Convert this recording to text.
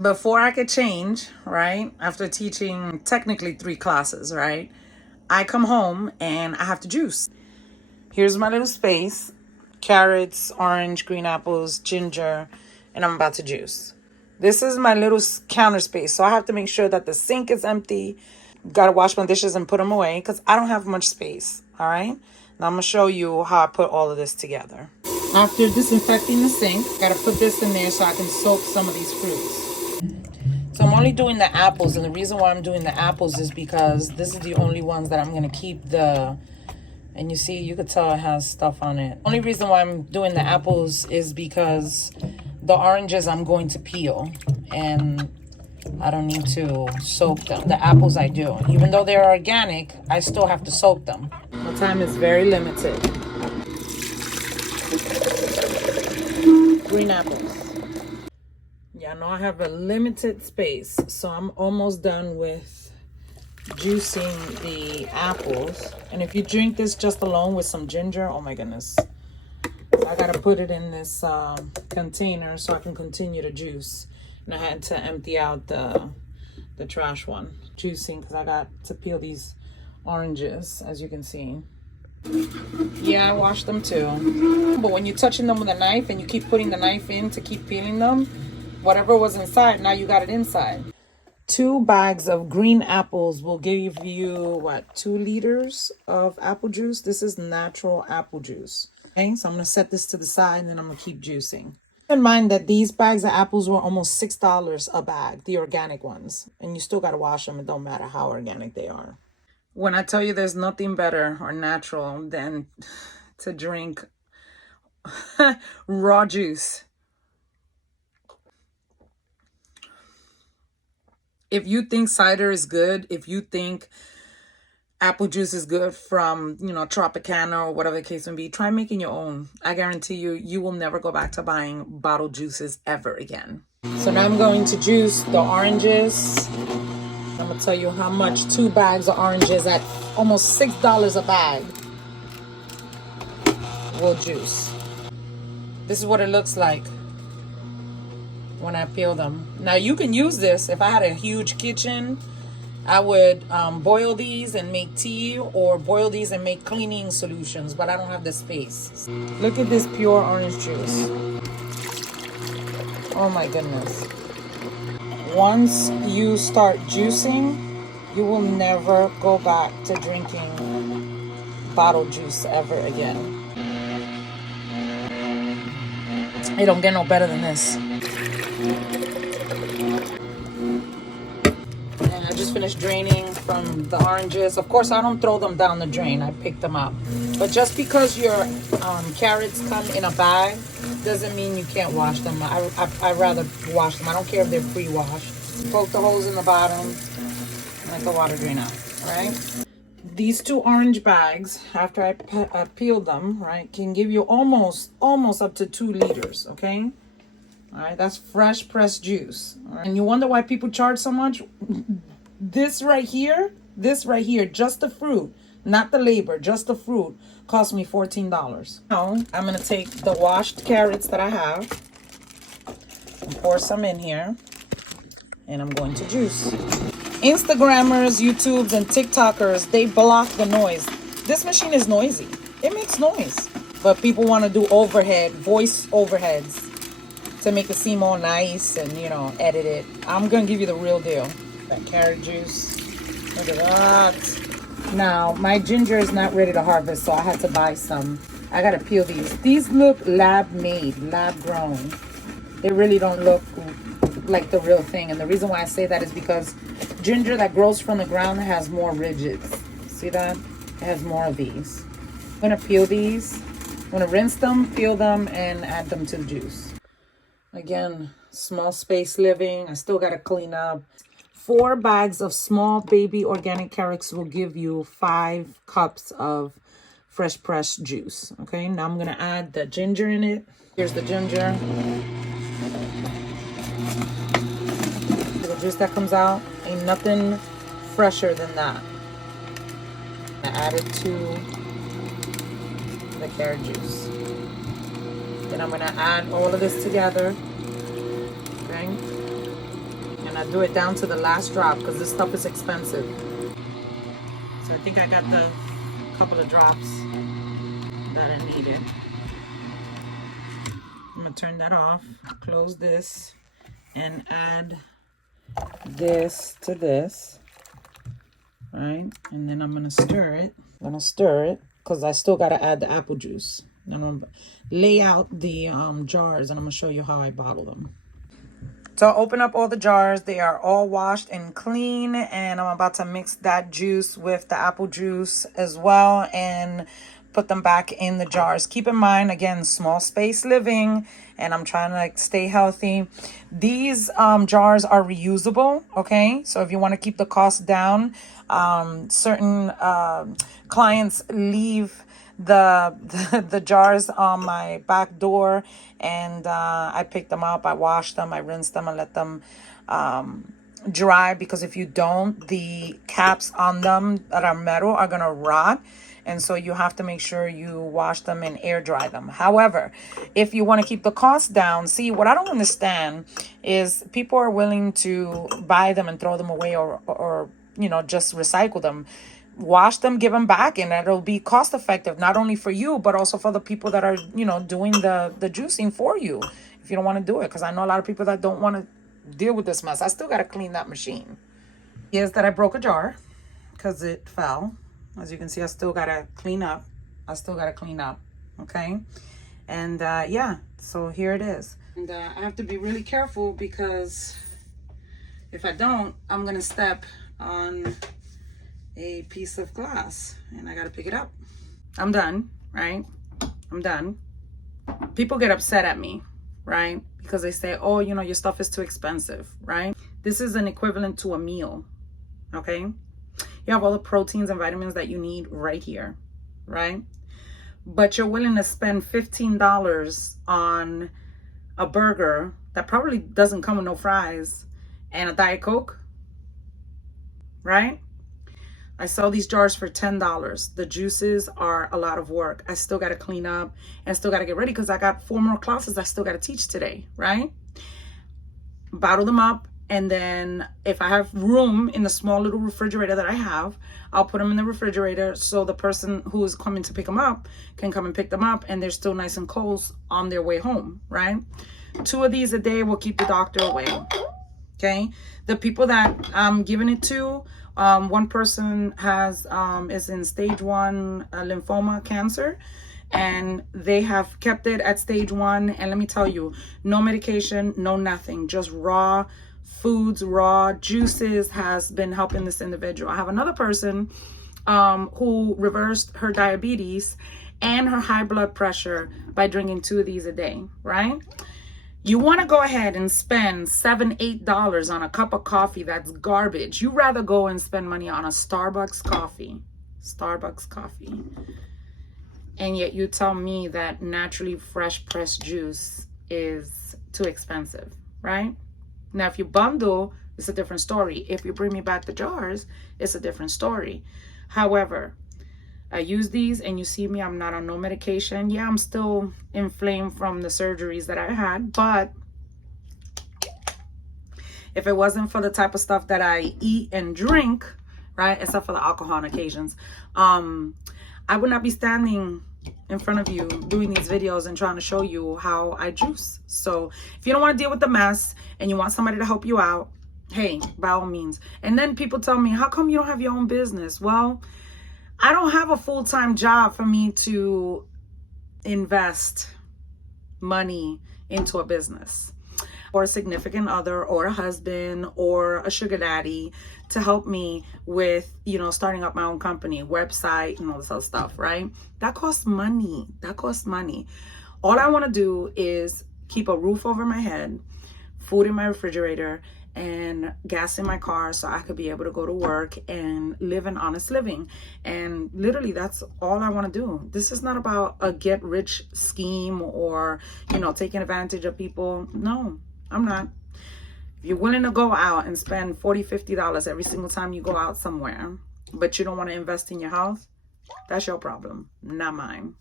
Before I could change, right, after teaching technically 3 classes, right, I come home and I have to juice. Here's my little space: carrots, orange, green apples, ginger, and I'm about to juice. This is my little counter space, so I have to make sure that the sink is empty. Gotta wash my dishes and put them away because I don't have much space. All right, now I'm gonna show you how I put all of this together. After disinfecting the sink, gotta put this in there so I can soak some of these fruits. So I'm only doing the apples, and the reason why I'm doing the apples is because this is the only ones that I'm gonna keep and you see, you could tell it has stuff on it. Only reason why I'm doing the apples is because the oranges I'm going to peel, and I don't need to soak them. The apples I do. Even though they're organic, I still have to soak them. My time is very limited. Green apples. Yeah, I know I have a limited space, so I'm almost done with juicing the apples. And if you drink this just alone with some ginger, oh my goodness. I gotta put it in this container so I can continue to juice. And I had to empty out the trash one. Juicing because I got to peel these oranges, as you can see. Yeah, I washed them too. But when you're touching them with a knife and you keep putting the knife in to keep peeling them, whatever was inside, now you got it inside. 2 bags of green apples will give you, what, 2 liters of apple juice? This is natural apple juice. Okay, so I'm going to set this to the side and then I'm going to keep juicing. Keep in mind that these bags of apples were almost $6 a bag, the organic ones. And you still got to wash them. It don't matter how organic they are. When I tell you there's nothing better or natural than to drink raw juice. If you think cider is good, if you think apple juice is good from, Tropicana or whatever the case may be, try making your own. I guarantee you, you will never go back to buying bottled juices ever again. So now I'm going to juice the oranges. I'm going to tell you how much 2 bags of oranges at almost $6 a bag will juice. This is what it looks like when I peel them. Now you can use this. If I had a huge kitchen, I would boil these and make tea, or boil these and make cleaning solutions, but I don't have the space. Look at this pure orange juice. Oh my goodness. Once you start juicing, you will never go back to drinking bottled juice ever again. It don't get no better than this. And I just finished draining from the oranges. Of course, I don't throw them down the drain. I pick them up. But just because your carrots come in a bag doesn't mean you can't wash them. I'd rather wash them. I don't care if they're pre-washed. Poke the holes in the bottom and let the water drain out. All right? These 2 orange bags, after I peeled them, right, can give you almost up to 2 liters, okay? All right, that's fresh pressed juice. All right? And you wonder why people charge so much? This right here, just the fruit, not the labor, just the fruit, cost me $14. Now, I'm going to take the washed carrots that I have and pour some in here, and I'm going to juice. Instagrammers, YouTubes, and TikTokers, they block the noise. This machine is noisy. It makes noise. But people want to do voice overheads to make it seem all nice and, edit it. I'm going to give you the real deal. That carrot juice. Look at that. Now, my ginger is not ready to harvest, so I had to buy some. I got to peel these. These look lab-made, lab-grown. They really don't look like the real thing. And the reason why I say that is because ginger that grows from the ground has more ridges. See that? It has more of these. I'm going to peel these. I'm going to rinse them, peel them, and add them to the juice. Again, small space living. I still got to clean up. 4 bags of small baby organic carrots will give you 5 cups of fresh pressed juice. Okay, now I'm going to add the ginger in it. Here's the ginger. The juice that comes out, ain't nothing fresher than that. I add it to the carrot juice. Then I'm going to add all of this together. Okay. I do it down to the last drop because this stuff is expensive. So I think I got the couple of drops that I needed. I'm gonna turn that off, close this, and add this to this, right? And then I'm gonna stir it. I'm gonna stir it because I still gotta add the apple juice. And I'm gonna lay out the jars, and I'm gonna show you how I bottle them. So I open up all the jars. They are all washed and clean, and I'm about to mix that juice with the apple juice as well and put them back in the jars. Keep in mind, again, small space living, and I'm trying to like stay healthy. These jars are reusable, okay? So if you want to keep the cost down, certain clients leave the jars on my back door, and I pick them up, I wash them, I rinse them, and let them dry, because if you don't, the caps on them that are metal are gonna rot, and so you have to make sure you wash them and air dry them. However, if you want to keep the cost down, see, what I don't understand is people are willing to buy them and throw them away, or you know, just recycle them. Wash them, give them back, and it'll be cost effective, not only for you, but also for the people that are, you know, doing the juicing for you, if you don't want to do it. Because I know a lot of people that don't want to deal with this mess. I still got to clean that machine. Is that I broke a jar because it fell. As you can see, I still got to clean up. Okay. And yeah, so here it is. And I have to be really careful, because if I don't, I'm going to step on a piece of glass and I gotta pick it up. I'm done, right? I'm done. People get upset at me, right? Because they say, oh, you know, your stuff is too expensive, right? This is an equivalent to a meal, okay? You have all the proteins and vitamins that you need right here, right? But you're willing to spend $15 on a burger that probably doesn't come with no fries and a Diet Coke, right? I sell these jars for $10. The juices are a lot of work. I still got to clean up and still got to get ready, because I got 4 more classes I still got to teach today, right? Bottle them up, and then if I have room in the small little refrigerator that I have, I'll put them in the refrigerator so the person who is coming to pick them up can come and pick them up, and they're still nice and cold on their way home, right? 2 of these a day will keep the doctor away, okay? The people that I'm giving it to, one person is in stage 1 lymphoma cancer, and they have kept it at stage 1. And let me tell you, no medication, no nothing, just raw foods, raw juices has been helping this individual. I have another person who reversed her diabetes and her high blood pressure by drinking 2 of these a day, right? You want to go ahead and spend $7, $8 on a cup of coffee that's garbage. You'd rather go and spend money on a Starbucks coffee. And yet you tell me that naturally fresh pressed juice is too expensive, right? Now, if you bundle, it's a different story. If you bring me back the jars, it's a different story. However, I use these, and you see me, I'm not on no medication. Yeah, I'm still inflamed from the surgeries that I had, but if it wasn't for the type of stuff that I eat and drink, right, except for the alcohol on occasions, I would not be standing in front of you doing these videos and trying to show you how I juice. So if you don't want to deal with the mess and you want somebody to help you out, hey, by all means. And then people tell me, how come you don't have your own business? Well, I don't have a full-time job for me to invest money into a business, or a significant other, or a husband, or a sugar daddy to help me with, you know, starting up my own company, website, and all this other stuff, right? That costs money. All I want to do is keep a roof over my head, food in my refrigerator, and gas in my car so I could be able to go to work and live an honest living. And literally, that's all I want to do. This is not about a get rich scheme or, you know, taking advantage of people. No, I'm not. If you're willing to go out and spend $40, $50 every single time you go out somewhere, but you don't want to invest in your health, that's your problem, not mine.